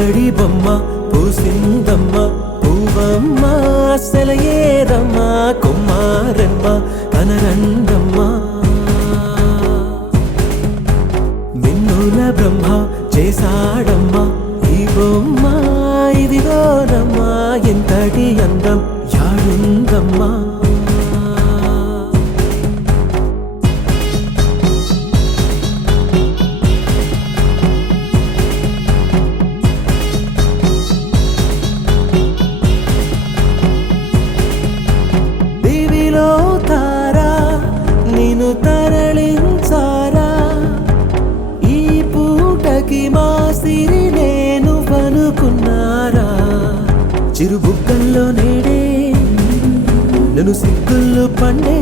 పుత్తడి బొమ్మ పూసిందమ్మ పూవమ్మ సెలయేరమ్మ కుమారమ్మ కనరండమ్మ మిన్నుల బ్రహ్మ చేశాడమ్మ ఈ బొమ్మ ఇదిగోనమ్మ ఎంతటి అందం యాడుందమ్మా తరలించారా ఈ పూటకి మా సిరి నేను వనుకున్నారా చిరుబుగ్గల్లో నేడే నన్ను సిగ్గుల్లో పండే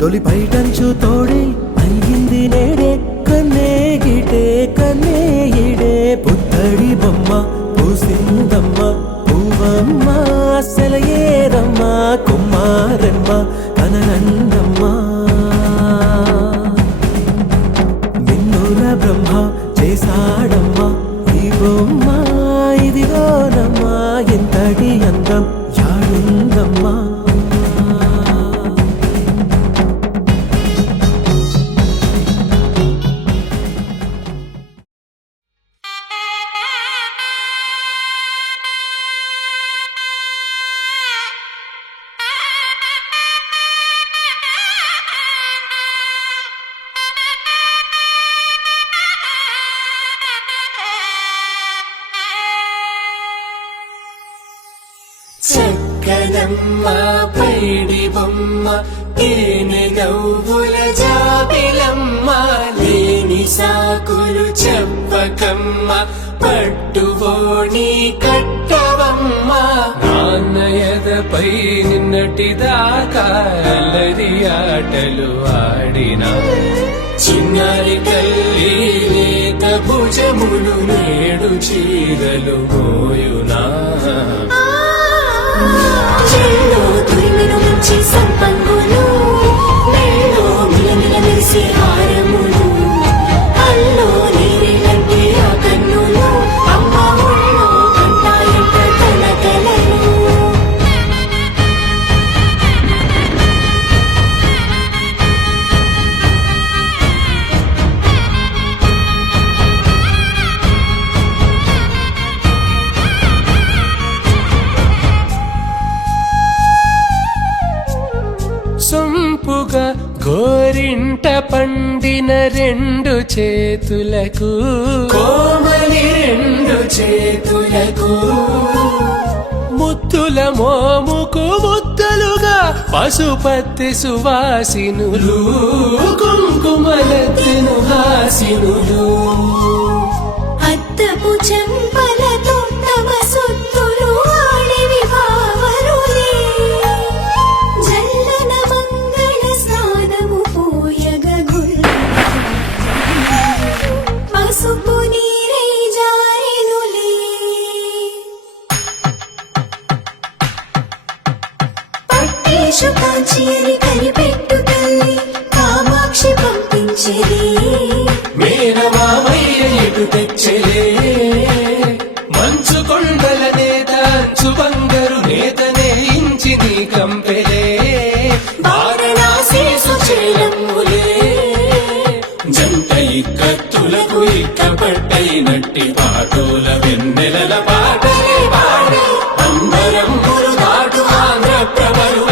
తొలి బయటంచు తోడే అయ్యింది నేడే కన్నే గిటే కన్నే ఇడే పుత్తడి బొమ్మ పూసిందమ్మ పూవమ్మ సెలయేరమ్మ కుమారమ్మ కనరండమ్మ బ్రహ్మ చేశాడమ్మా ఈ బొమ్మ ఇదిగోనమ్మా ఎంతటి అందం యాడుందమ్మా చక్కనమ్మ పైడి బొమ్మ తేనె నవ్వుల జాబిలమ్మ లేని సాకులు చెప్పకమ్మ పట్టువోణి కట్టవమ్మ నాన్నయదపై నిన్నటిదాకా అల్లరి ఆటలు ఆడినా చిన్నారి కల్లి లేక భుజములు నేడు చీరలు మోయునా చెల్లో తురిమిను మంచి సంపంగులు మెళ్ళో మిలమిల మెరిసే హారములు అల్లో నీరేలంటే ఆ కన్నులు అమ్మ ఒళ్ళో కంటాయంట కలకలను సొంపుగా గోరింట పండిన రెండు చేతులకు కోమలి రెండు చేతులకు ముద్దుల మోముకు ముద్దలుగా పశుపతి సువాసినులు కుంకుమలెత్తిను హాసినులు అద్దపు చెంపలతో తమ సొత్తులు ఆడివి భావరులే జల్లన మంగళ స్నానము పోయగ గుళ్ళ పసుపు నీరై జారెనులే పట్టేషు కాంచి అని కనిపెట్టు తల్లి కామాక్షి పంపించేది మేనమామయ్య ఎటు తెచ్చలే మంచు కొండల నేత అంచు బంగారు నేత నేయించి నీ కంపెలే వారణాసి సుచేలమ్ములే జంట ఇక్కత్తులకు ఇక్కపట్టైనట్టి పాటోల వెన్నెలల పాటలే పాడే అంబరములు దాటు ఆంధ్ర ప్రభలు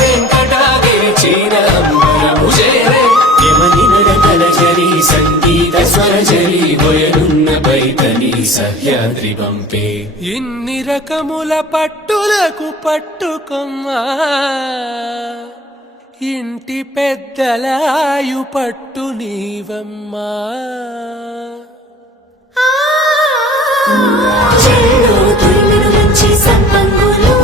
వెంకటాగిరి చీర అంబరము చేరే యమని నడకల జరి సంగీత స్వర జరి గొయనున్న బైతని సహ్యాద్రి పంపే ఇన్ని రకముల పట్టులకు పట్టుకొమ్మా ఇంటి పెద్దలాయు పట్టు నీవమ్మా చెల్లో తురిమిను మంచి సంపంగులు